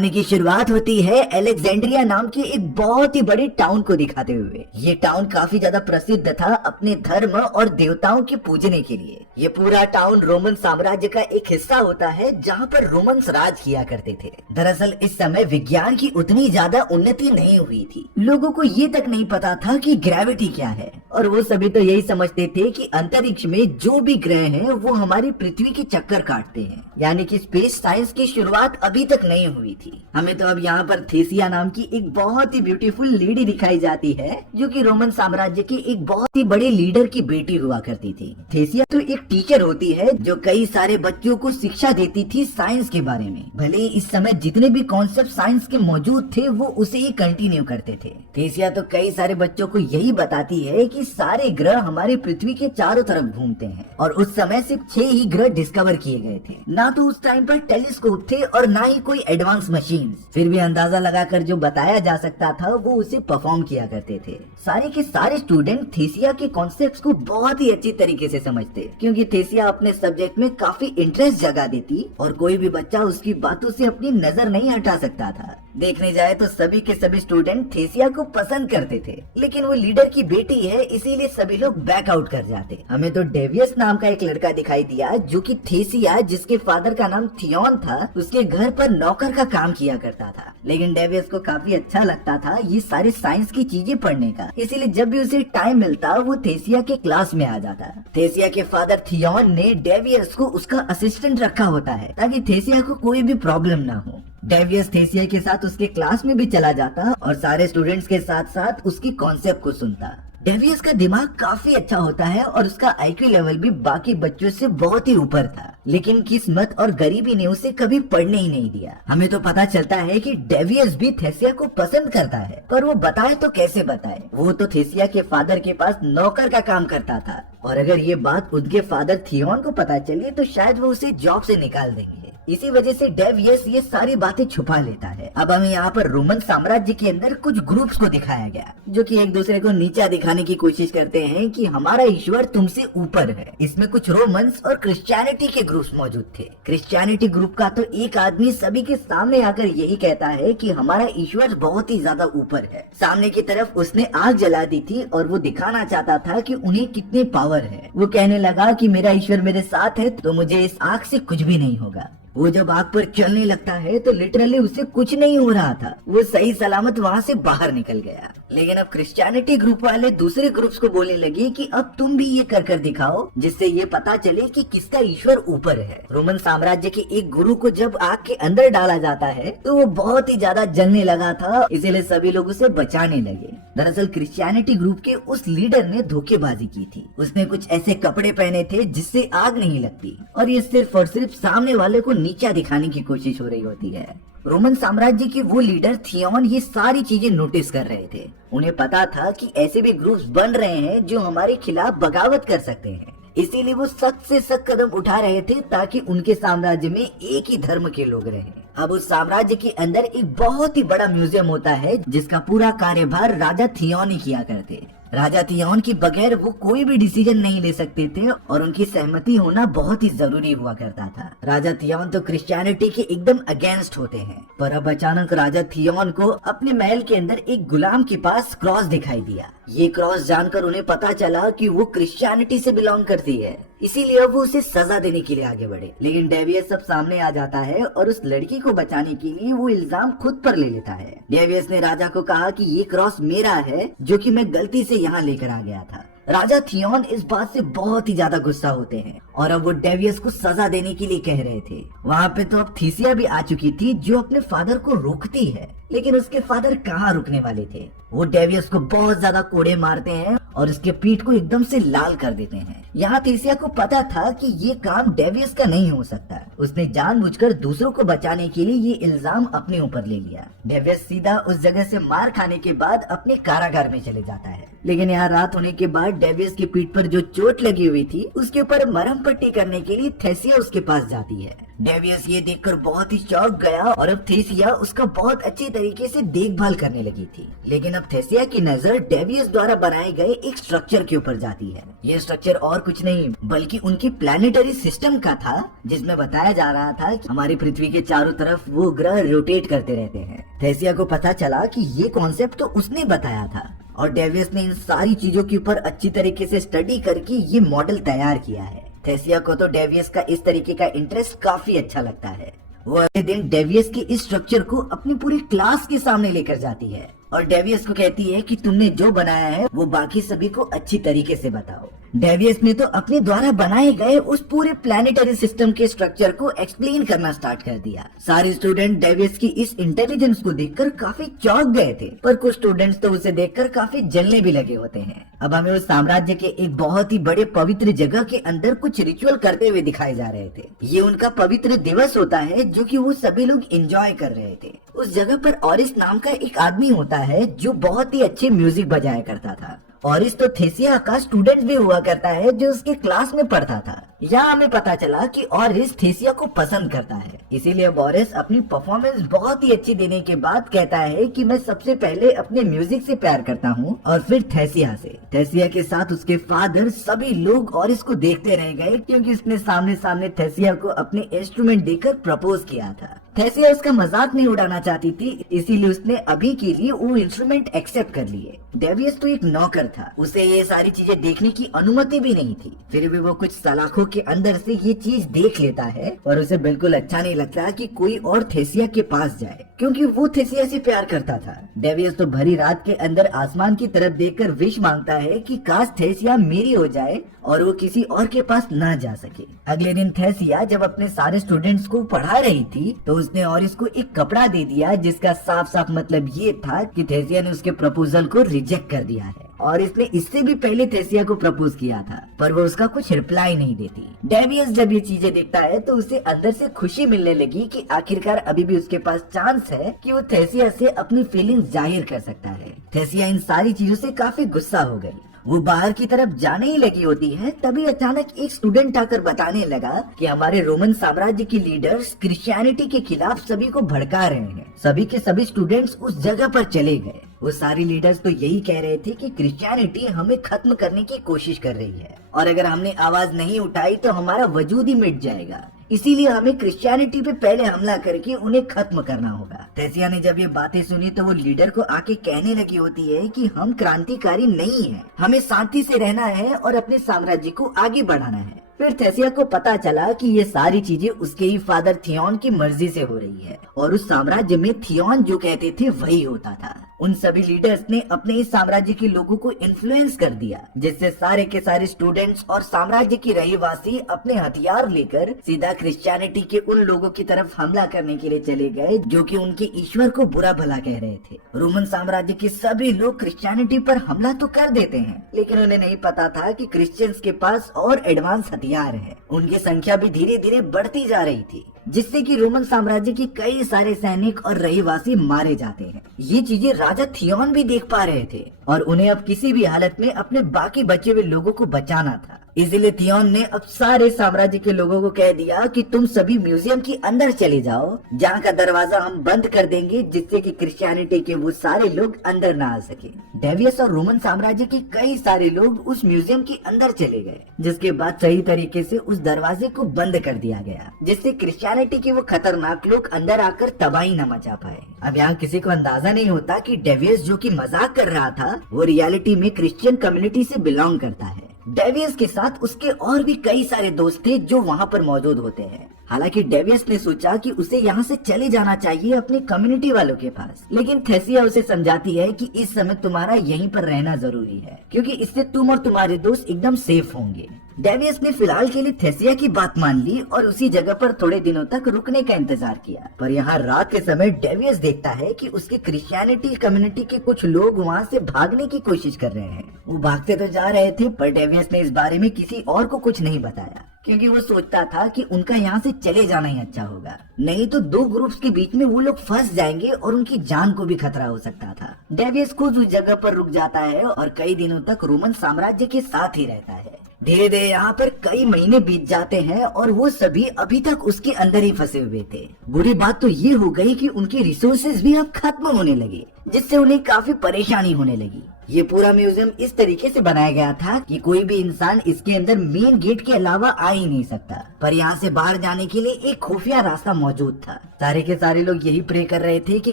कहानी की शुरुआत होती है अलेक्जेंड्रिया नाम के एक बहुत ही बड़े टाउन को दिखाते हुए। ये टाउन काफी ज्यादा प्रसिद्ध था अपने धर्म और देवताओं के पूजने के लिए। ये पूरा टाउन रोमन साम्राज्य का एक हिस्सा होता है जहाँ पर रोमन्स राज किया करते थे। दरअसल इस समय विज्ञान की उतनी ज्यादा उन्नति नहीं हुई थी। लोगों को ये तक नहीं पता था कि ग्रेविटी क्या है, और वो सभी तो यही समझते थे कि अंतरिक्ष में जो भी ग्रह हैं वो हमारी पृथ्वी के चक्कर काटते हैं, यानी कि स्पेस साइंस की शुरुआत अभी तक नहीं हुई थी। हमें तो अब यहाँ पर थेसिया नाम की एक बहुत ही ब्यूटीफुल लेडी दिखाई जाती है, जो कि रोमन साम्राज्य की एक बहुत ही बड़े लीडर की बेटी हुआ करती थी। थेसिया तो एक टीचर होती है जो कई सारे बच्चों को शिक्षा देती थी साइंस के बारे में। भले ही इस समय जितने भी कॉन्सेप्ट साइंस के मौजूद थे वो उसे ही कंटिन्यू करते थे। थेसिया तो कई सारे बच्चों को यही बताती है कि सारे ग्रह हमारे पृथ्वी के चारों तरफ घूमते हैं, और उस समय सिर्फ 6 ही ग्रह डिस्कवर किए गए थे। ना तो उस टाइम पर टेलीस्कोप थे और ना ही कोई एडवांस मशीन। फिर भी अंदाजा लगाकर जो बताया जा सकता था वो उसे परफॉर्म किया करते थे। सारे के सारे स्टूडेंट थेसिया के कॉन्सेप्ट्स को बहुत ही अच्छी तरीके से समझते, क्योंकि थेसिया अपने सब्जेक्ट में काफी इंटरेस्ट जगा देती और कोई भी बच्चा उसकी बातों से अपनी नजर नहीं हटा सकता था। देखने जाए तो सभी के सभी स्टूडेंट थेसिया को पसंद करते थे, लेकिन वो लीडर की बेटी है इसीलिए सभी लोग बैकआउट कर जाते। हमें तो डेवियस नाम का एक लड़का दिखाई दिया जो कि थेसिया, जिसके फादर का नाम थियोन था, उसके घर पर नौकर का काम किया करता था। लेकिन डेवियस को काफी अच्छा लगता था ये सारी साइंस की चीजें पढ़ने का, इसीलिए जब भी उसे टाइम मिलता वो थेसिया के क्लास में आ जाता। थेसिया के फादर थियोन ने डेवियस को उसका असिस्टेंट रखा होता है ताकि थेसिया को कोई भी प्रॉब्लम ना हो। डेवियस थेसिया के साथ उसके क्लास में भी चला जाता और सारे स्टूडेंट्स के साथ साथ उसकी कॉन्सेप्ट को सुनता। डेवियस का दिमाग काफी अच्छा होता है और उसका आईक्यू लेवल भी बाकी बच्चों से बहुत ही ऊपर था, लेकिन किस्मत और गरीबी ने उसे कभी पढ़ने ही नहीं दिया। हमें तो पता चलता है कि डेवियस भी थेसिया को पसंद करता है, पर वो बताए तो कैसे बताए। वो तो थेसिया के फादर के पास नौकर का काम करता था, और अगर ये बात उनके फादर थियोन को पता चली तो शायद वो उसे जॉब से निकाल देंगे। इसी वजह से डेवियस ये सारी बातें छुपा लेता है। अब हमें यहाँ पर रोमन साम्राज्य के अंदर कुछ ग्रुप्स को दिखाया गया जो कि एक दूसरे को नीचा दिखाने की कोशिश करते हैं कि हमारा ईश्वर तुमसे ऊपर है। इसमें कुछ रोमन्स और क्रिश्चियनिटी के ग्रुप्स मौजूद थे। क्रिश्चियनिटी ग्रुप का तो एक आदमी सभी के सामने आकर यही कहता है कि हमारा ईश्वर बहुत ही ज्यादा ऊपर है। सामने की तरफ उसने आग जला दी थी और वो दिखाना चाहता था कि उन्हें कितनी पावर है। वो कहने लगा कि मेरा ईश्वर मेरे साथ है तो मुझे इस आग से कुछ भी नहीं होगा। वो जब आग पर चलने लगता है तो लिटरली उसे कुछ नहीं हो रहा था, वो सही सलामत वहाँ से बाहर निकल गया। लेकिन अब क्रिश्चियनिटी ग्रुप वाले दूसरे ग्रुप्स को बोलने लगे कि अब तुम भी ये कर दिखाओ जिससे ये पता चले कि किसका ईश्वर ऊपर है। रोमन साम्राज्य के एक गुरु को जब आग के अंदर डाला जाता है तो वो बहुत ही ज्यादा जलने लगा था, इसीलिए सभी लोग उसे बचाने लगे। दरअसल क्रिश्चियनिटी ग्रुप के उस लीडर ने धोखेबाजी की थी। उसने कुछ ऐसे कपड़े पहने थे जिससे आग नहीं लगती, और ये सिर्फ और सिर्फ सामने वाले को नीचा दिखाने की कोशिश हो रही होती है। रोमन साम्राज्य के वो लीडर थियोन ये सारी चीजें नोटिस कर रहे थे। उन्हें पता था कि ऐसे भी ग्रुप्स बन रहे हैं जो हमारे खिलाफ बगावत कर सकते हैं, इसीलिए वो सख्त से सख्त कदम उठा रहे थे ताकि उनके साम्राज्य में एक ही धर्म के लोग रहें। अब उस साम्राज्य के अंदर एक बहुत ही बड़ा म्यूजियम होता है जिसका पूरा कार्यभार राजा थियोन ही किया करते। राजा थियोन के बगैर वो कोई भी डिसीजन नहीं ले सकते थे और उनकी सहमति होना बहुत ही जरूरी हुआ करता था। राजा थियोन तो क्रिश्चियनिटी के एकदम अगेंस्ट होते हैं, पर अब अचानक राजा थियोन को अपने महल के अंदर एक गुलाम के पास क्रॉस दिखाई दिया। ये क्रॉस जानकर उन्हें पता चला कि वो क्रिश्चियनिटी से बिलोंग करती है, इसीलिए अब वो उसे सजा देने के लिए आगे बढ़े। लेकिन डेवियस सब सामने आ जाता है और उस लड़की को बचाने के लिए वो इल्जाम खुद पर ले लेता है। डेवियस ने राजा को कहा कि ये क्रॉस मेरा है जो कि मैं गलती से यहाँ लेकर आ गया था। राजा थियोन इस बात से बहुत ही ज्यादा गुस्सा होते हैं और अब वो डेवियस को सजा देने के लिए कह रहे थे। वहाँ पे तो अब थेसिया भी आ चुकी थी जो अपने फादर को रोकती है, लेकिन उसके फादर कहाँ रुकने वाले थे। वो डेवियस को बहुत ज्यादा कोड़े मारते हैं और उसके पीठ को एकदम से लाल कर देते हैं। यहाँ थेसिया को पता था कि ये काम डेवियस का नहीं हो सकता। उसने जानबूझकर दूसरों को बचाने के लिए ये इल्जाम अपने ऊपर ले लिया। डेवियस सीधा उस जगह से मार खाने के बाद अपने कारागार में चले जाता है। लेकिन यहाँ रात होने के बाद डेवियस की पीठ पर जो चोट लगी हुई थी उसके ऊपर मरहम पट्टी करने के लिए थेसिया उसके पास जाती है। डेवियस ये देखकर बहुत ही चौंक गया और अब थेसिया उसका बहुत अच्छी तरीके से देखभाल करने लगी थी। लेकिन अब थेसिया की नजर डेवियस द्वारा बनाए गए एक स्ट्रक्चर के ऊपर जाती है। ये स्ट्रक्चर और कुछ नहीं बल्कि उनकी प्लानिटरी सिस्टम का था, जिसमें बताया जा रहा था कि हमारी पृथ्वी के चारों तरफ वो ग्रह रोटेट करते रहते हैं। थेसिया को पता चला कि ये कॉन्सेप्ट तो उसने बताया था और डेवियस ने इन सारी चीजों के ऊपर अच्छी तरीके से स्टडी करके ये मॉडल तैयार किया है। थेसिया को तो डेवियस का इस तरीके का इंटरेस्ट काफी अच्छा लगता है। वो अगले दिन डेवियस की इस स्ट्रक्चर को अपनी पूरी क्लास के सामने लेकर जाती है और डेवियस को कहती है कि तुमने जो बनाया है वो बाकी सभी को अच्छी तरीके से बताओ। डेवियस ने तो अपने द्वारा बनाए गए उस पूरे प्लानिटरी सिस्टम के स्ट्रक्चर को एक्सप्लेन करना स्टार्ट कर दिया। सारे स्टूडेंट डेवियस की इस इंटेलिजेंस को देखकर काफी चौंक गए थे, पर कुछ स्टूडेंट्स तो उसे देखकर काफी जलने भी लगे होते हैं। अब हमें उस साम्राज्य के एक बहुत ही बड़े पवित्र जगह के अंदर कुछ रिचुअल करते हुए दिखाए जा रहे थे। ये उनका पवित्र दिवस होता है जो कि वो सभी लोग एंजॉय कर रहे थे। उस जगह पर ऑरिस नाम का एक आदमी होता है जो बहुत ही अच्छे म्यूजिक बजाया करता था। ऑरिस तो थेसिया का स्टूडेंट भी हुआ करता है जो उसके क्लास में पढ़ता था। यहाँ हमें पता चला कि ऑरिस थेसिया को पसंद करता है, इसीलिए ऑरिस अपनी परफॉर्मेंस बहुत ही अच्छी देने के बाद कहता है कि मैं सबसे पहले अपने म्यूजिक से प्यार करता हूँ और फिर थेसिया से। थेसिया के साथ उसके फादर सभी लोग ऑरिस को देखते रह गए क्योंकि उसने सामने सामने थेसिया को अपने इंस्ट्रूमेंट देकर प्रपोज किया था। थेसिया उसका मजाक नहीं उड़ाना चाहती थी, इसीलिए उसने अभी के लिए वो इंस्ट्रूमेंट एक्सेप्ट कर लिए। डेवियस तो एक नौकर था, उसे ये सारी चीजें देखने की अनुमति भी नहीं थी, फिर भी वो कुछ सलाखों के अंदर से ये चीज देख लेता है और उसे बिल्कुल अच्छा नहीं लगता कि कोई और थेसिया के पास जाए क्योंकि वो थेसिया से प्यार करता था। डेवियस तो भरी रात के अंदर आसमान की तरफ देखकर विश मांगता है कि काश थेसिया मेरी हो जाए और वो किसी और के पास ना जा सके। अगले दिन थेसिया जब अपने सारे स्टूडेंट्स को पढ़ा रही थी तो उसने ऑरिस को एक कपड़ा दे दिया जिसका साफ साफ मतलब ये था कि थेसिया ने उसके प्रपोजल को रिजेक्ट कर दिया है और इसने इससे भी पहले थेसिया को प्रपोज किया था, पर वो उसका कुछ रिप्लाई नहीं देती। डेवियस जब ये चीजें देखता है तो उसे अंदर से खुशी मिलने लगी कि आखिरकार अभी भी उसके पास चांस है कि वो थेसिया से अपनी फीलिंग्स जाहिर कर सकता है। थेसिया इन सारी चीजों से काफी गुस्सा हो गई। वो बाहर की तरफ जाने ही लगी होती है, तभी अचानक एक स्टूडेंट आकर बताने लगा कि हमारे रोमन साम्राज्य के लीडर्स क्रिश्चियनिटी के खिलाफ सभी को भड़का रहे हैं। सभी के सभी स्टूडेंट्स उस जगह पर चले गए। वो सारे लीडर्स तो यही कह रहे थे कि क्रिश्चियनिटी हमें खत्म करने की कोशिश कर रही है और अगर हमने आवाज नहीं उठाई तो हमारा वजूद ही मिट जाएगा, इसीलिए हमें क्रिश्चियनिटी पे पहले हमला करके उन्हें खत्म करना होगा। थेसिया ने जब ये बातें सुनी तो वो लीडर को आके कहने लगी होती है कि हम क्रांतिकारी नहीं है, हमें शांति से रहना है और अपने साम्राज्य को आगे बढ़ाना है। फिर थेसिया को पता चला कि ये सारी चीजें उसके ही फादर थियोन की मर्जी से हो रही है और उस साम्राज्य में थियोन जो कहते थे वही होता था। उन सभी लीडर्स ने अपने इस साम्राज्य के लोगों को इन्फ्लुएंस कर दिया, जिससे सारे के सारे स्टूडेंट्स और साम्राज्य के रहवासी अपने हथियार लेकर सीधा क्रिश्चियनिटी के उन लोगों की तरफ हमला करने के लिए चले गए जो कि उनके ईश्वर को बुरा भला कह रहे थे। रोमन साम्राज्य के सभी लोग क्रिश्चियनिटी पर हमला तो कर देते हैं, लेकिन उन्हें नहीं पता था कि क्रिश्चियंस के पास और एडवांस हथियार है। उनकी संख्या भी धीरे धीरे बढ़ती जा रही थी, जिससे कि रोमन साम्राज्य के कई सारे सैनिक और रहवासी मारे जाते हैं। ये चीजें राजा थियोन भी देख पा रहे थे और उन्हें अब किसी भी हालत में अपने बाकी बचे हुए लोगों को बचाना था। इसलिए थियोन ने अब सारे साम्राज्य के लोगों को कह दिया कि तुम सभी म्यूजियम के अंदर चले जाओ, जहाँ का दरवाजा हम बंद कर देंगे जिससे कि क्रिश्चियनिटी के वो सारे लोग अंदर ना आ सके। डेवियस और रोमन साम्राज्य के कई सारे लोग उस म्यूजियम के अंदर चले गए, जिसके बाद सही तरीके से उस दरवाजे को बंद कर दिया गया, जिससे क्रिश्चियनिटी के वो खतरनाक लोग अंदर आकर तबाही न मचा पाए। अब यहाँ किसी को अंदाजा नहीं होता कि डेवियस जो कि मजाक कर रहा था वो रियलिटी में क्रिश्चियन कम्युनिटी से बिलोंग करता है। डेवियस के साथ उसके और भी कई सारे दोस्त थे जो वहाँ पर मौजूद होते हैं। हालांकि डेवियस ने सोचा कि उसे यहाँ से चले जाना चाहिए अपने कम्युनिटी वालों के पास, लेकिन थेसिया उसे समझाती है कि इस समय तुम्हारा यहीं पर रहना जरूरी है क्योंकि इससे तुम और तुम्हारे दोस्त एकदम सेफ होंगे। डेवियस ने फिलहाल के लिए थेसिया की बात मान ली और उसी जगह पर थोड़े दिनों तक रुकने का इंतजार किया। पर यहाँ रात के समय डेवियस देखता है कि उसके क्रिश्चियनिटी कम्युनिटी के कुछ लोग वहाँ से भागने की कोशिश कर रहे हैं। वो भागते तो जा रहे थे, पर डेवियस ने इस बारे में किसी और को कुछ नहीं बताया क्योंकि वो सोचता था कि उनका यहाँ से चले जाना ही अच्छा होगा, नहीं तो दो ग्रुप्स के बीच में वो लोग फंस जाएंगे और उनकी जान को भी खतरा हो सकता था। डेवियस खुद उस जगह पर रुक जाता है और कई दिनों तक रोमन साम्राज्य के साथ ही रहता है। धीरे धीरे यहाँ पर कई महीने बीत जाते हैं और वो सभी अभी तक उसके अंदर ही फंसे हुए थे। बुरी बात तो ये हो गई कि उनके रिसोर्सेज भी अब खत्म होने लगे, जिससे उन्हें काफी परेशानी होने लगी। ये पूरा म्यूजियम इस तरीके से बनाया गया था कि कोई भी इंसान इसके अंदर मेन गेट के अलावा आ ही नहीं सकता, पर यहाँ से बाहर जाने के लिए एक खुफिया रास्ता मौजूद था। सारे के सारे लोग यही प्रे कर रहे थे कि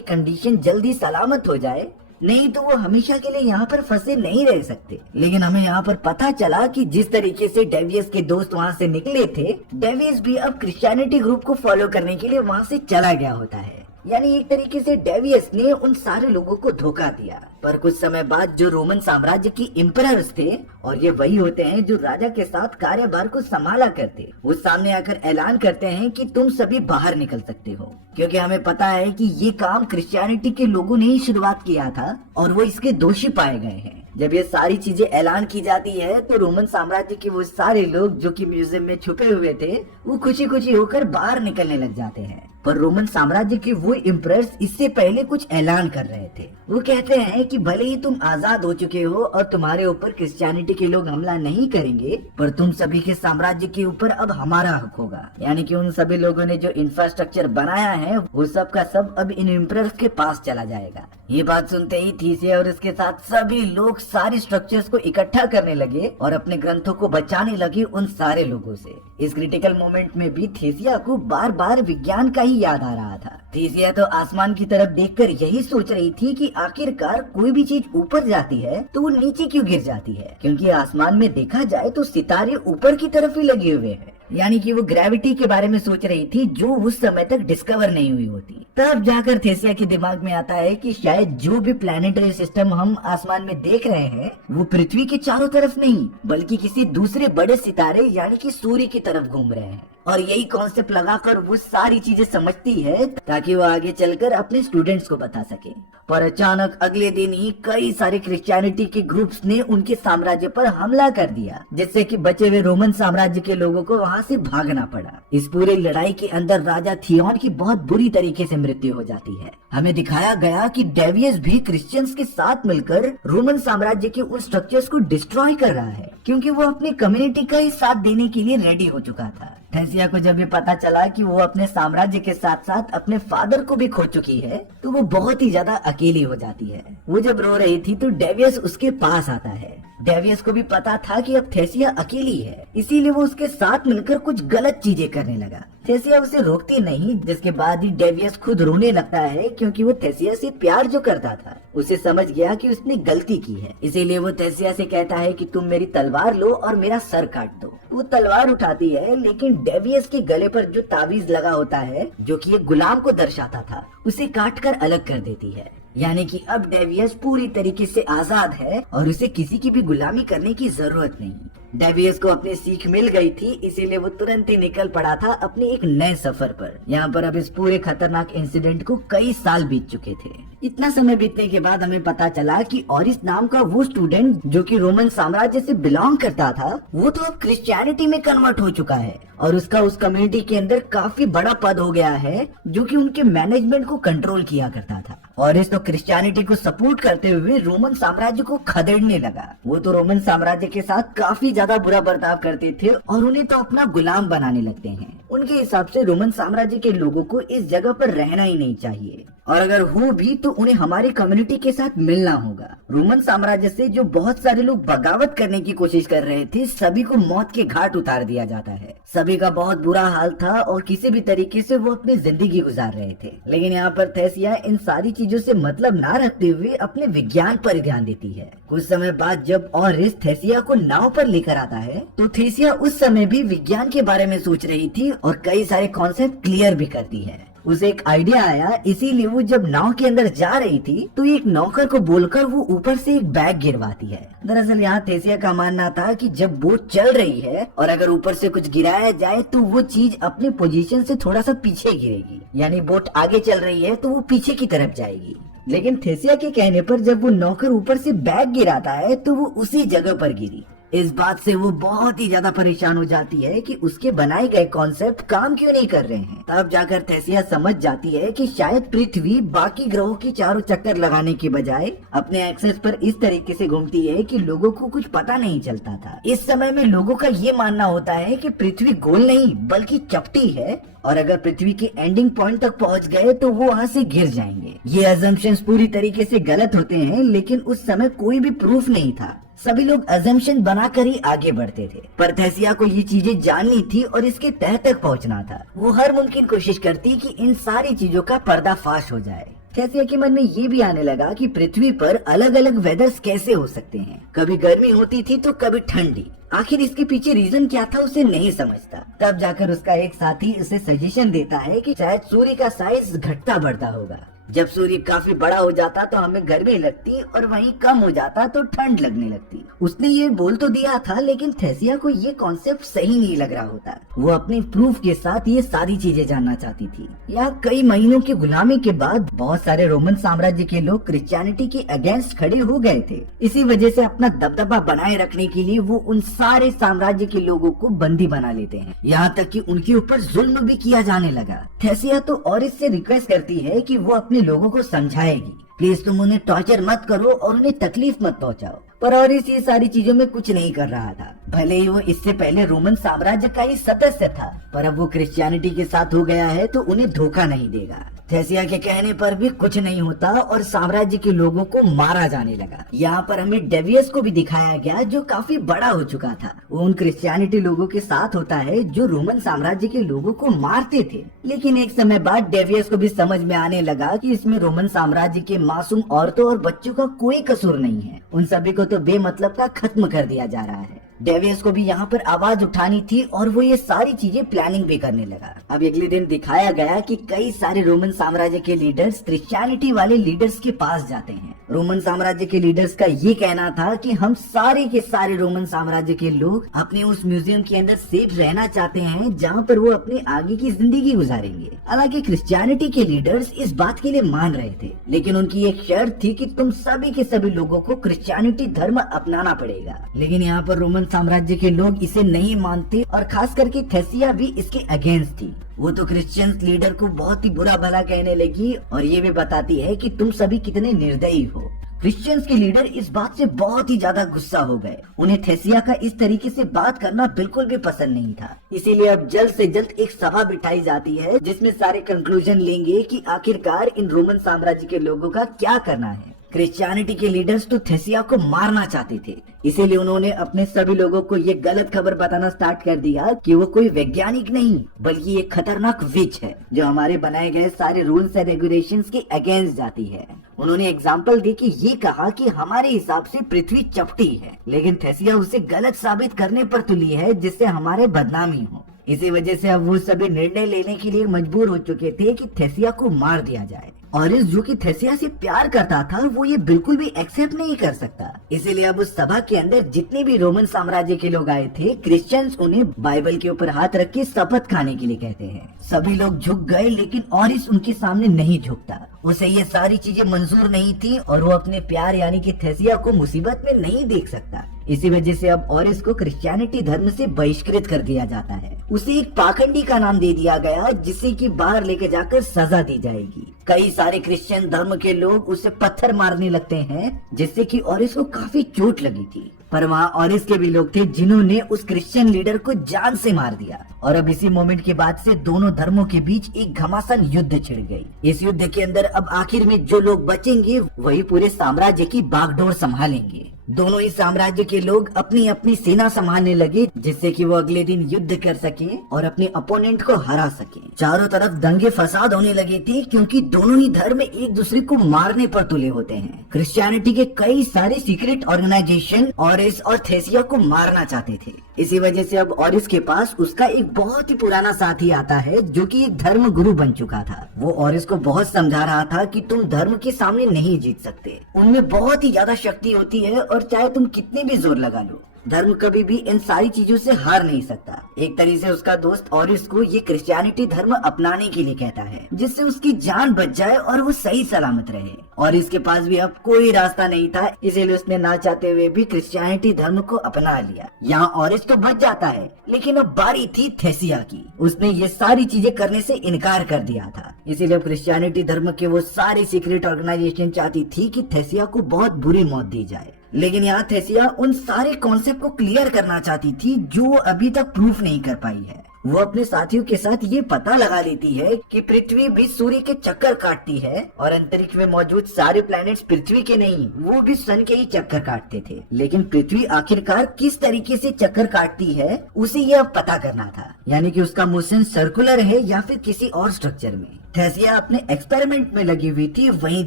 कंडीशन जल्दी सलामत हो जाए, नहीं तो वो हमेशा के लिए यहाँ पर फंसे नहीं रह सकते। लेकिन हमें यहाँ पर पता चला कि जिस तरीके से डेवियस के दोस्त वहाँ से निकले थे, डेवियस भी अब क्रिश्चियनिटी ग्रुप को फॉलो करने के लिए वहाँ से चला गया होता है। यानी एक तरीके से डेवियस ने उन सारे लोगों को धोखा दिया। पर कुछ समय बाद जो रोमन साम्राज्य की एम्परर्स थे, और ये वही होते हैं जो राजा के साथ कार्यभार को संभाला करते, वो सामने आकर ऐलान करते हैं कि तुम सभी बाहर निकल सकते हो, क्योंकि हमें पता है कि ये काम क्रिश्चियनिटी के लोगों ने ही शुरुआत किया था और वो इसके दोषी पाए गए हैं। जब ये सारी चीजें ऐलान की जाती है तो रोमन साम्राज्य के वो सारे लोग जो कि म्यूजियम में छुपे हुए थे, वो खुशी खुशी होकर बाहर निकलने लग जाते हैं। पर रोमन साम्राज्य के वो इम्प्रेस इससे पहले कुछ ऐलान कर रहे थे। वो कहते हैं कि भले ही तुम आजाद हो चुके हो और तुम्हारे ऊपर क्रिश्चियनिटी के लोग हमला नहीं करेंगे, पर तुम सभी के साम्राज्य के ऊपर अब हमारा हक होगा। यानी कि उन सभी लोगों ने जो इंफ्रास्ट्रक्चर बनाया है वो सब का सब अब इन इम्प्रेस के पास चला जाएगा। ये बात सुनते ही थीसिया और उसके साथ सभी लोग सारे स्ट्रक्चर्स को इकट्ठा करने लगे और अपने ग्रंथों को बचाने लगे उन सारे लोगों से। इस क्रिटिकल मोमेंट में भी थीसिया को बार बार विज्ञान का ही याद आ रहा था। थीसिया तो आसमान की तरफ देखकर यही सोच रही थी कि आखिरकार कोई भी चीज ऊपर जाती है तो वो नीचे क्यों गिर जाती है, क्योंकि आसमान में देखा जाए तो सितारे ऊपर की तरफ ही लगे हुए हैं। यानी कि वो ग्रेविटी के बारे में सोच रही थी जो उस समय तक डिस्कवर नहीं हुई होती। तब जाकर थेसिया के दिमाग में आता है कि शायद जो भी प्लैनेटरी सिस्टम हम आसमान में देख रहे हैं वो पृथ्वी के चारों तरफ नहीं बल्कि किसी दूसरे बड़े सितारे यानी कि सूर्य की तरफ घूम रहे हैं। और यही कॉन्सेप्ट लगाकर वो सारी चीजें समझती है ताकि वो आगे चलकर अपने स्टूडेंट्स को बता सके। पर अचानक अगले दिन ही कई सारे क्रिश्चियनिटी के ग्रुप्स ने उनके साम्राज्य पर हमला कर दिया, जिससे कि बचे हुए रोमन साम्राज्य के लोगों को वहां से भागना पड़ा। इस पूरी लड़ाई के अंदर राजा थियोन की बहुत बुरी तरीके से मृत्यु हो जाती है। हमें दिखाया गया कि डेवियस भी क्रिश्चियंस के साथ मिलकर रोमन साम्राज्य के उन स्ट्रक्चर्स को डिस्ट्रॉय कर रहा है, क्योंकि वो अपनी कम्युनिटी का ही साथ देने के लिए रेडी हो चुका था। थेसिया को जब ये पता चला कि वो अपने साम्राज्य के साथ साथ अपने फादर को भी खो चुकी है तो वो बहुत ही ज्यादा अकेली हो जाती है। वो जब रो रही थी तो डेवियस उसके पास आता है। डेवियस को भी पता था कि अब थेसिया अकेली है, इसीलिए वो उसके साथ मिलकर कुछ गलत चीजें करने लगा। थेसिया उसे रोकती नहीं, जिसके बाद ही डेवियस खुद रोने लगता है, क्योंकि वो थेसिया से प्यार जो करता था उसे समझ गया कि उसने गलती की है। इसीलिए वो थेसिया से कहता है कि तुम मेरी तलवार लो और मेरा सर काट दो। वो तलवार उठाती है, लेकिन डेवियस के गले पर जो ताबीज लगा होता है जो कि एक गुलाम को दर्शाता था, उसे काट कर अलग कर देती है। यानी कि अब डेवियस पूरी तरीके से आजाद है और उसे किसी की भी गुलामी करने की जरूरत नहीं। डेवियस को अपनी सीख मिल गई थी, इसीलिए वो तुरंत ही निकल पड़ा था अपने एक नए सफर पर। यहाँ पर अब इस पूरे खतरनाक इंसिडेंट को कई साल बीत चुके थे। इतना समय बीतने के बाद हमें पता चला कि ऑरिस नाम का वो स्टूडेंट जो कि रोमन साम्राज्य से बिलोंग करता था, वो तो अब क्रिश्चियनिटी में कन्वर्ट हो चुका है और उसका उस कम्युनिटी के अंदर काफी बड़ा पद हो गया है, जो कि उनके मैनेजमेंट को कंट्रोल किया करता था। ऑरिस तो क्रिश्चियनिटी को सपोर्ट करते हुए रोमन साम्राज्य को खदेड़ने लगा। वो तो रोमन साम्राज्य के साथ काफी ज्यादा बुरा बर्ताव करते थे और उन्हें तो अपना गुलाम बनाने लगते हैं। उनके हिसाब से रोमन साम्राज्य के लोगों को इस जगह पर रहना ही नहीं चाहिए, और अगर हो भी तो उन्हें हमारी कम्युनिटी के साथ मिलना होगा। रोमन साम्राज्य से जो बहुत सारे लोग बगावत करने की कोशिश कर रहे थे, सभी को मौत के घाट उतार दिया जाता है। सभी का बहुत बुरा हाल था और किसी भी तरीके से वो अपनी जिंदगी गुजार रहे थे। लेकिन यहाँ पर थेसिया इन सारी चीजों से मतलब ना रखते हुए अपने विज्ञान पर ध्यान देती है। कुछ समय बाद जब ऑरिस थेसिया को नाव पर लेकर आता है तो थेसिया उस समय भी विज्ञान के बारे में सोच रही थी और कई सारे कॉन्सेप्ट क्लियर भी करती है। उसे एक आइडिया आया, इसीलिए वो जब नाव के अंदर जा रही थी तो एक नौकर को बोलकर वो ऊपर से एक बैग गिरवाती है। दरअसल यहाँ थेसिया का मानना था कि जब बोट चल रही है और अगर ऊपर से कुछ गिराया जाए तो वो चीज अपनी पोजीशन से थोड़ा सा पीछे गिरेगी, यानी बोट आगे चल रही है तो वो पीछे की तरफ जाएगी। लेकिन थेसिया के कहने पर जब वो नौकर ऊपर से बैग गिराता है तो वो उसी जगह पर गिरी। इस बात से वो बहुत ही ज्यादा परेशान हो जाती है कि उसके बनाए गए कॉन्सेप्ट काम क्यों नहीं कर रहे हैं। तब जाकर थेसिया समझ जाती है कि शायद पृथ्वी बाकी ग्रहों की चारों चक्कर लगाने के बजाय अपने एक्सेस पर इस तरीके से घूमती है कि लोगों को कुछ पता नहीं चलता था। इस समय में लोगों का ये मानना होता है कि पृथ्वी गोल नहीं बल्कि चपटी है, और अगर पृथ्वी के एंडिंग पॉइंट तक पहुंच गए तो वो वहाँ से गिर जाएंगे। ये अजम्पशंस पूरी तरीके से गलत होते हैं, लेकिन उस समय कोई भी प्रूफ नहीं था। सभी लोग अजम्पशन बनाकर ही आगे बढ़ते थे, पर थेसिया को ये चीजें जाननी थी और इसके तह तक पहुंचना था। वो हर मुमकिन कोशिश करती कि इन सारी चीजों का पर्दाफाश हो जाए। थेसिया के मन में ये भी आने लगा कि पृथ्वी पर अलग अलग वेदर्स कैसे हो सकते हैं। कभी गर्मी होती थी तो कभी ठंडी। आखिर इसके पीछे रीजन क्या था उसे नहीं समझता। तब जाकर उसका एक साथी उसे सजेशन देता है कि शायद सूर्य का साइज घटता बढ़ता होगा। जब सूर्य काफी बड़ा हो जाता तो हमें गर्मी लगती और वहीं कम हो जाता तो ठंड लगने लगती। उसने ये बोल तो दिया था, लेकिन थेसिया को ये कॉन्सेप्ट सही नहीं लग रहा होता। वो अपने प्रूफ के साथ ये सारी चीजें जानना चाहती थी। यहाँ कई महीनों की गुलामी के बाद बहुत सारे रोमन साम्राज्य के लोग क्रिश्चियनिटी के अगेंस्ट खड़े हो गए थे। इसी वजह से अपना दबदबा बनाए रखने के लिए वो उन सारे साम्राज्य के लोगों को बंदी बना लेते हैं। यहाँ तक कि उनके ऊपर जुल्म भी किया जाने लगा। थेसिया तो और इससे रिक्वेस्ट करती है कि वो अपने लोगों को समझाएगी, प्लीज तुम उन्हें टॉर्चर मत करो और उन्हें तकलीफ मत पहुंचाओ। पर और ये सारी चीजों में कुछ नहीं कर रहा था। भले ही वो इससे पहले रोमन साम्राज्य का ही सदस्य था, पर अब वो क्रिश्चियनिटी के साथ हो गया है तो उन्हें धोखा नहीं देगा। थेसिया के कहने पर भी कुछ नहीं होता और साम्राज्य के लोगों को मारा जाने लगा। यहाँ पर हमें डेवियस को भी दिखाया गया जो काफी बड़ा हो चुका था। वो उन क्रिश्चियनिटी लोगों के साथ होता है जो रोमन साम्राज्य के लोगों को मारते थे। लेकिन एक समय बाद डेवियस को भी समझ में आने लगा कि इसमें रोमन साम्राज्य के मासूम औरतों और बच्चों का कोई कसूर नहीं है। उन सभी को तो बेमतलब का खत्म कर दिया जा रहा है। डेवियस को भी यहाँ पर आवाज उठानी थी और वो ये सारी चीजें प्लानिंग भी करने लगा। अब अगले दिन दिखाया गया कि कई सारे रोमन साम्राज्य के लीडर्स क्रिश्चियनिटी वाले लीडर्स के पास जाते हैं। रोमन साम्राज्य के लीडर्स का ये कहना था कि हम सारे के सारे रोमन साम्राज्य के लोग अपने उस म्यूजियम के अंदर सेफ रहना चाहते हैं जहाँ पर वो अपनी आगे की जिंदगी गुजारेंगे। हालांकि क्रिश्चियनिटी के लीडर्स इस बात के लिए मान रहे थे, लेकिन उनकी एक शर्त थी कि तुम सभी के सभी लोगों को क्रिश्चियनिटी धर्म अपनाना पड़ेगा। लेकिन यहाँ पर रोमन साम्राज्य के लोग इसे नहीं मानते और खास करके थेसिया भी इसके अगेंस्ट थी। वो तो क्रिश्चियन लीडर को बहुत ही बुरा भला कहने लगी और ये भी बताती है कि तुम सभी कितने निर्दयी हो। क्रिश्चियंस के लीडर इस बात से बहुत ही ज्यादा गुस्सा हो गए। उन्हें थेसिया का इस तरीके से बात करना बिल्कुल भी पसंद नहीं था। इसीलिए अब जल्द से जल्द एक सभा बिठाई जाती है जिसमें सारे कंक्लूजन लेंगे कि आखिरकार इन रोमन साम्राज्य के लोगों का क्या करना है। क्रिश्चियनिटी के लीडर्स तो थेसिया को मारना चाहते थे, इसीलिए उन्होंने अपने सभी लोगों को ये गलत खबर बताना स्टार्ट कर दिया कि वो कोई वैज्ञानिक नहीं बल्कि एक खतरनाक विच है जो हमारे बनाए गए सारे रूल्स एंड रेगुलेशंस के अगेंस्ट जाती है। उन्होंने एग्जाम्पल दे के ये कहा कि हमारे हिसाब से पृथ्वी चपटी है, लेकिन थेसिया उसे गलत साबित करने पर तुली है जिससे हमारे बदनामी हो। इसी वजह से अब वो सभी निर्णय लेने के लिए मजबूर हो चुके थे कि थेसिया को मार दिया जाए। और इस जो कि थेसिया से प्यार करता था वो ये बिल्कुल भी एक्सेप्ट नहीं कर सकता। इसीलिए अब उस सभा के अंदर जितने भी रोमन साम्राज्य के लोग आए थे, क्रिश्चियंस उन्हें बाइबल के ऊपर हाथ रख के शपथ खाने के लिए कहते हैं। सभी लोग झुक गए, लेकिन ऑरिस उनके सामने नहीं झुकता। उसे ये सारी चीजें मंजूर नहीं थी और वो अपने प्यार यानी कि थेसिया को मुसीबत में नहीं देख सकता। इसी वजह से अब ऑरिस को क्रिश्चियनिटी धर्म से बहिष्कृत कर दिया जाता है। उसे एक पाखंडी का नाम दे दिया गया जिससे कि बाहर लेके जाकर सजा दी जाएगी। कई सारे क्रिश्चियन धर्म के लोग उसे पत्थर मारने लगते हैं जिससे कि ऑरिस को काफी चोट लगी थी। पर वहाँ ऑरिस के भी लोग थे जिन्होंने उस क्रिश्चियन लीडर को जान से मार दिया। और अब इसी मोमेंट के बाद से दोनों धर्मों के बीच एक घमासान युद्ध छिड़ गई। इस युद्ध के अंदर अब आखिर में जो लोग बचेंगे वही पूरे साम्राज्य की बागडोर संभालेंगे। दोनों ही साम्राज्य के लोग अपनी अपनी सेना संभालने लगे जिससे कि वो अगले दिन युद्ध कर सके और अपने अपोनेंट को हरा सके। चारों तरफ दंगे फसाद होने लगे थे क्योंकि दोनों ही धर्म एक दूसरे को मारने पर तुले होते हैं। क्रिश्चियनिटी के कई सारे सीक्रेट ऑर्गेनाइजेशन ऑरिस और थेसिया को मारना चाहते थे। इसी वजह से अब ऑरिस के पास उसका एक बहुत ही पुराना साथी आता है जो कि एक धर्म गुरु बन चुका था। वो ऑरिस को बहुत समझा रहा था कि तुम धर्म के सामने नहीं जीत सकते, उनमें बहुत ही ज्यादा शक्ति होती है और और चाहे तुम कितनी भी जोर लगा लो, धर्म कभी भी इन सारी चीजों से हार नहीं सकता। एक तरीके से उसका दोस्त ऑरिस को ये क्रिश्चियनिटी धर्म अपनाने के लिए कहता है, जिससे उसकी जान बच जाए और वो सही सलामत रहे। और इसके पास भी अब कोई रास्ता नहीं था, इसीलिए उसने ना चाहते हुए भी क्रिश्चियनिटी धर्म को अपना लिया। यहाँ ऑरिस तो बच जाता है, लेकिन अब बारी थी थेसिया की। उसने ये सारी चीजें करने से इनकार कर दिया था। इसीलिए अब क्रिश्चियनिटी धर्म के वो सारी सीक्रेट ऑर्गेनाइजेशन चाहती थी कि थेसिया को बहुत बुरी मौत दी जाए। लेकिन यहाँ थेसिया उन सारे कॉन्सेप्ट को क्लियर करना चाहती थी जो वो अभी तक प्रूफ नहीं कर पाई है। वो अपने साथियों के साथ ये पता लगा लेती है कि पृथ्वी भी सूर्य के चक्कर काटती है और अंतरिक्ष में मौजूद सारे प्लैनेट्स पृथ्वी के नहीं, वो भी सन के ही चक्कर काटते थे। लेकिन पृथ्वी आखिरकार किस तरीके से चक्कर काटती है उसे ये अब पता करना था, यानी कि उसका मोशन सर्कुलर है या फिर किसी और स्ट्रक्चर में। थेसिया अपने एक्सपेरिमेंट में लगी हुई थी, वहीं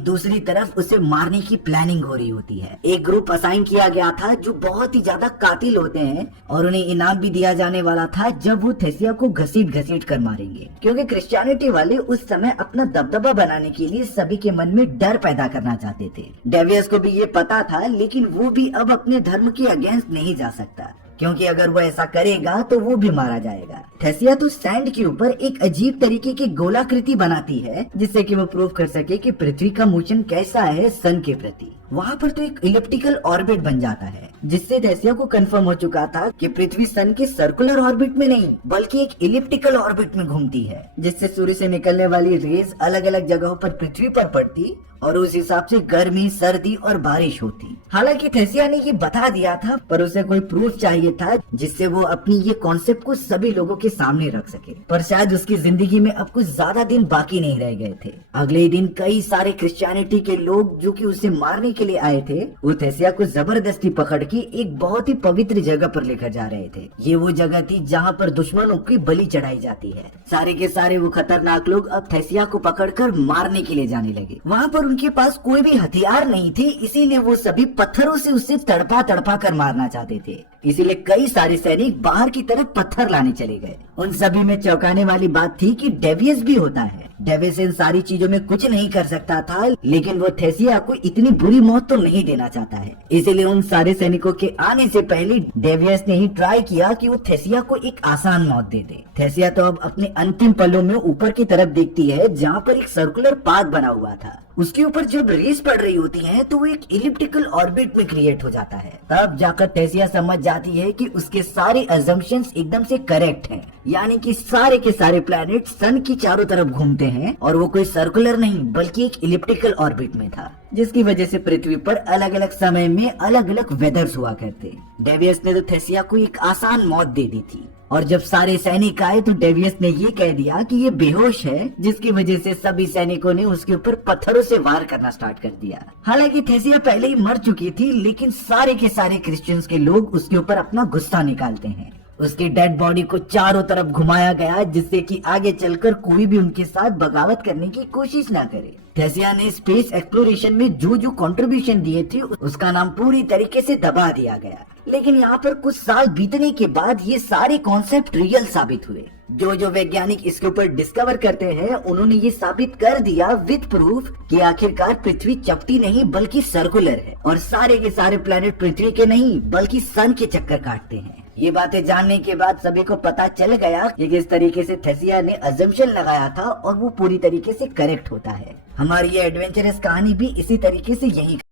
दूसरी तरफ उसे मारने की प्लानिंग हो रही होती है। एक ग्रुप असाइन किया गया था जो बहुत ही ज्यादा कातिल होते हैं और उन्हें इनाम भी दिया जाने वाला था जब वो थेसिया को घसीट कर मारेंगे, क्योंकि क्रिश्चियनिटी वाले उस समय अपना दबदबा बनाने के लिए सभी के मन में डर पैदा करना चाहते थे। डेवियस को भी ये पता था, लेकिन वो भी अब अपने धर्म के अगेंस्ट नहीं जा सकता, क्योंकि अगर वो ऐसा करेगा तो वो भी मारा जाएगा। थेसिया तो सैंड के ऊपर एक अजीब तरीके की गोलाकृति बनाती है, जिससे कि वो प्रूव कर सके कि पृथ्वी का मोशन कैसा है सन के प्रति। वहाँ पर तो एक इलिप्टिकल ऑर्बिट बन जाता है, जिससे थेसिया को कंफर्म हो चुका था कि पृथ्वी सन के सर्कुलर ऑर्बिट में नहीं बल्कि एक इलिप्टिकल ऑर्बिट में घूमती है, जिससे सूर्य से निकलने वाली रेज अलग अलग जगहों पर पृथ्वी पर पड़ती और उस हिसाब से गर्मी, सर्दी और बारिश होती। हालांकि थेसिया ने ये बता दिया था, पर उसे कोई प्रूफ चाहिए था जिससे वो अपनी ये कॉन्सेप्ट को सभी लोगों के सामने रख सके। पर शायद उसकी जिंदगी में अब कुछ ज्यादा दिन बाकी नहीं रह गए थे। अगले दिन कई सारे क्रिश्चियनिटी के लोग जो कि उसे मारने के लिए आए थे, वो थेसिया को जबरदस्ती पकड़ के एक बहुत ही पवित्र जगह पर लेकर जा रहे थे। ये वो जगह थी जहाँ पर दुश्मनों की बलि चढ़ाई जाती है। सारे के सारे वो खतरनाक लोग अब थेसिया को पकड़कर मारने के लिए जाने लगे। वहाँ पर उनके पास कोई भी हथियार नहीं थे, इसीलिए वो सभी पत्थरों से उसे तड़पा कर मारना चाहते थे। इसीलिए कई सारे सैनिक बाहर की तरफ पत्थर लाने चले गए। उन सभी में चौंकाने वाली बात थी कि डेवियस भी होता है। डेवियस इन सारी चीजों में कुछ नहीं कर सकता था, लेकिन वो थेसिया को इतनी बुरी मौत तो नहीं देना चाहता है। इसीलिए उन सारे सैनिकों के आने से पहले डेवियस ने ही ट्राई किया कि वो थेसिया को एक आसान मौत दे दे। थेसिया तो अब अपने अंतिम पलों में ऊपर की तरफ देखती है, जहाँ पर एक सर्कुलर पाथ बना हुआ था। उसके ऊपर जब रेस पड़ रही होती हैं, तो वो एक इलिप्टिकल ऑर्बिट में क्रिएट हो जाता है। तब जाकर थेसिया समझ जाती है कि उसके सारे अजम्पशंस एकदम से करेक्ट हैं, यानी कि सारे के सारे प्लैनेट सन की चारों तरफ घूमते हैं और वो कोई सर्कुलर नहीं बल्कि एक इलिप्टिकल ऑर्बिट में था, जिसकी वजह से पृथ्वी पर अलग अलग समय में अलग अलग वेदर्स हुआ करते। डेवियस ने तो थेसिया को एक आसान मौत दे दी थी, और जब सारे सैनिक आए तो डेवियस ने ये कह दिया कि ये बेहोश है, जिसकी वजह से सभी सैनिकों ने उसके ऊपर पत्थरों से वार करना स्टार्ट कर दिया। हालांकि थेसिया पहले ही मर चुकी थी, लेकिन सारे के सारे क्रिश्चियंस के लोग उसके ऊपर अपना गुस्सा निकालते हैं। उसकी डेड बॉडी को चारों तरफ घुमाया गया, जिससे कि आगे चलकर कोई भी उनके साथ बगावत करने की कोशिश ना करे। थेसिया ने स्पेस एक्सप्लोरेशन में जो जो कंट्रीब्यूशन दिए थे, उसका नाम पूरी तरीके से दबा दिया गया। लेकिन यहाँ पर कुछ साल बीतने के बाद ये सारे कॉन्सेप्ट रियल साबित हुए। जो जो वैज्ञानिक इसके ऊपर डिस्कवर करते हैं, उन्होंने ये साबित कर दिया विद प्रूफ कि आखिरकार पृथ्वी चपटी नहीं बल्कि सर्कुलर है, और सारे के सारे प्लैनेट पृथ्वी के नहीं बल्कि सन के चक्कर काटते हैं। ये बातें जानने के बाद सभी को पता चल गया कि किस तरीके से थेसिया ने अजम्पशन लगाया था और वो पूरी तरीके से करेक्ट होता है। हमारी ये एडवेंचरस कहानी भी इसी तरीके से यही